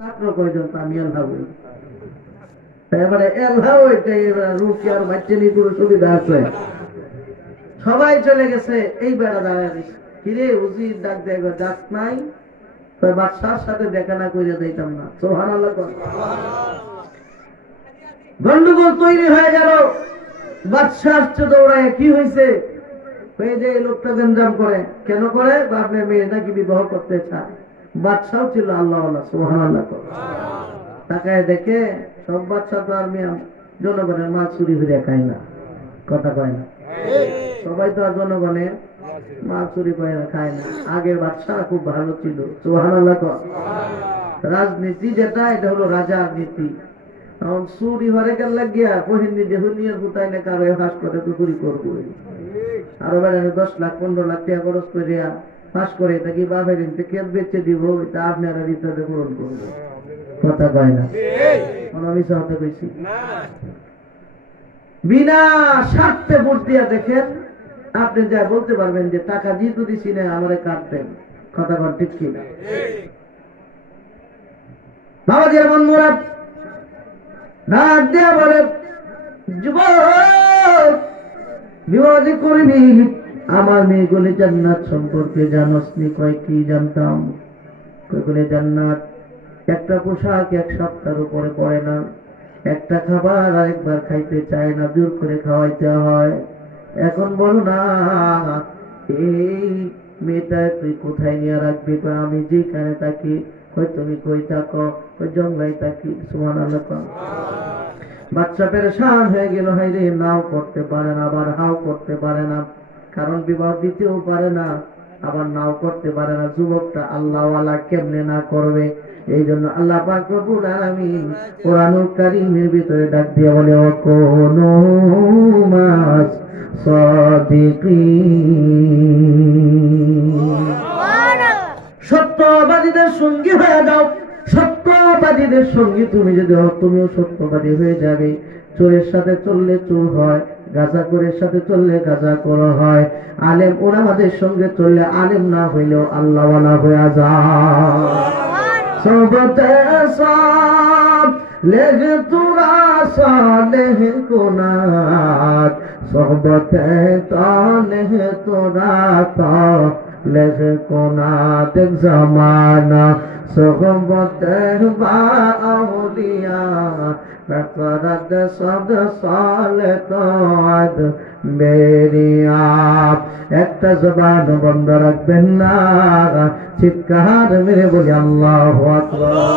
ছাত্র কয়জন আমি আল্লাহ বলি। এবারে আল্লাহ ওইটাই রুচি আর বাচ্চানি কোনো সুবিধা আছে। সবাই চলে গেছে, এই বেড়া দাঁড়ায় দিছে। কিরে উজির ডাক দেয় ডাক নাই, বাদশার সাথে দেখা না করে যাইতাম না। সুবহানাল্লাহ। গন্ডগোল তৈরি হয়ে গেল। বাদশা আসছে দৌড়ায়, কি হয়েছে? যে এই লোকটা গঞ্জাম করে কেন করে? আপনার মেয়ে নাকি বিবাহ করতে চায়। বাদশাও ছিল আল্লাহ আল্লাহ। সুবহানাল্লাহ। তাকায় দেখে সব বাচ্চা তো আর মেয়ে জনগণের মাল চুরি করে খায় না, কথা কয় না। সবাই তো আর জনগণের মাল চুরি করে খায় না। আগের বাদশারা খুব ভালো ছিল। সুবহানাল্লাহ। রাজনীতি যেটা, এটা হলো রাজার নীতি। এখন চুরি হরে গেল লাগিয়া পহিন্দি দেহুনিয়ার ভুতাই না কারো হাস করে তো চুরি করবো। আরো বেড়ে 10 লাখ 15 লাখ টাকা খরচ করে ফাঁস করে থাকি বাপের খেত বেচে দিব, তা আপনারা রিচার্জে পূরণ করবো, কথা কয় না। মিশা হতে পেয়েছি বিনা স্বার্থে ভোট দিয়া দেখেন, আপনি যা বলতে পারবেন যে টাকা যেহেতু দিছি না আমারে কাটবেন, কথা কন ঠিক কিনা? বাবা যে বন্ধুরা ডাক দেয়া বলে, যুবক বিবাদী করবি, আমার মেয়েগুলি জান্নাত সম্পর্কে জানোস নি? কয় কি জানতাম। কয়গুলি জান্নাত একটা পোশাক 1 সপ্তাহের উপরে পড়ে না, একটা খাবার আরেকবার খাইতে চায় না, জোর করে খাওয়াইতে হয়। এখন বলো না এই মেয়েটা তুই কোথায় নিয়ে রাখবি? আমি যেখানে থাকি। কই তুমি কই থাকো? কই জঙ্গলাই থাকি। সুবহানাল্লাহ। বাচ্চা পেরেশান হয়ে গেল, হাই রে, নাও করতে পারে না, আবার হাও করতে পারে না, কারণ বিবাহ দিতেও পারে না, আবার নাও করতে পারে না। যুবকটা আল্লাহওয়ালা, কেমনে না করবে? এই জন্য আল্লাহ পাক রব্বুল আলামিন কোরআনুল কারীমের ভিতরে ডাক দিয়ে বলে, ও কুনু মাস সাদিকিন, সত্যবাদীদের সঙ্গী হয়ে যাও। সত্যবাদীদের সঙ্গী তুমি যদি হও, তুমিও সত্যবাদী হয়ে যাবে। চোরের সাথে চললে চোর হয়, গাঁজাখোরের সাথে চললে গাঁজাখোর হয়। আলেম ওলামাদের সঙ্গে চললে আলেম না হইলেও আল্লাহওয়ালা হয়ে যায়। সবতে সব লেহ তুরা সালেহ কোনাত, সবতে তালেহ তুরা তা লেহ কোনাত। জামানা সহবতে বা আউলিয়া ফকরত সদ সালে তোয়াদ মেরি আপ। একটা জবান বন্ধ রাখবেন না, চিৎকার মেরে বলি আল্লাহু আকবার।